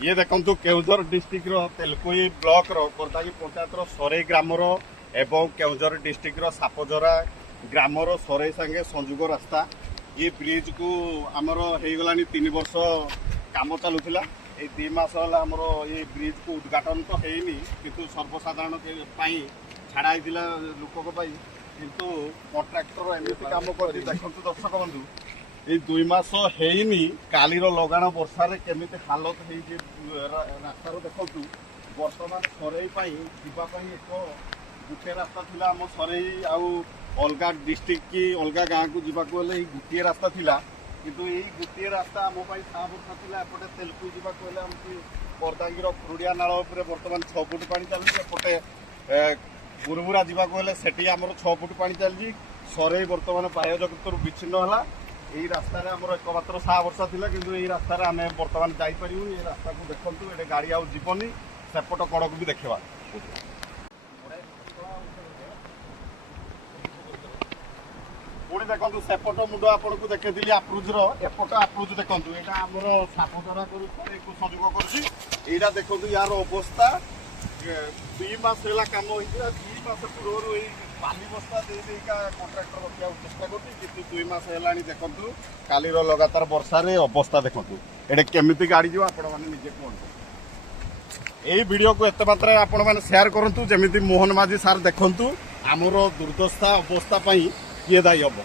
ये देखु Keonjhar district तेलकोई block कोर्दागी panchayat सरै grammar एवं केउझर डिस्ट्रिक्ट सापझरा ग्रामर सरै संगे संयोग रास्ता ये ब्रिज को आमर हो गला 3 वर्ष काम चलुला ये 2 मास आमर ये ब्रिज को उद्घाटन तो हैनी किंतु सर्वसाधारण छाड़ा लोक किंतु कॉन्ट्रैक्टर एमती काम कर देखु दर्शक बंधु ये 2 मास हैनी कालीर लगाण वर्षार केमी हालत रास्तार देखु बर्तमान सरै जावाई एक गोटे रास्ता थिला आम सरै अलग डिस्ट्रिक्ट की अलग गाँव को जावाक गोटे रास्ता थिला किंतु यही गोटे रास्ता आम 7 वर्ष थिला एपटे तेलकु जावाक आमको बरदांगीर खुरुड़िया नाल बर्तमान 6 फुट पानी चलुची एपटे बुरबुरा जावाक सेठी आमर 6 फुट पानी चलती सरै बर्तमान बाह्य जगत विच्छिन्न है यही रास्तार आमर एकमात्र 7 वर्ष थिला किंतु यही रास्तार आम बर्तमान जापर ये रास्ता को देखु ये गाड़ी आउ जीवनी सेपट कड़क भी देखा पुणी देखो सेपट मुंड आपन को देखी आप्रुजर एपट आप्रुज देखो यहाँ आमर सापधरा को संयोग कर देखो यार अवस्था 2 मास कम होता 2 मास पूर्व पानी बस्ता देका कॉन्ट्रैक्टर रखा चेष्टा कर 2 मास है देखु काली लगातार वर्षार अवस्था देखु ये केमी गाड़ी जो आपण मैंने निजे कहते यही वीडियो को एत मात्रा आपण मैंने शेयर करूँ जमी मोहन माझी सार देखु आमर दुर्दशा अवस्था किए दायी हम।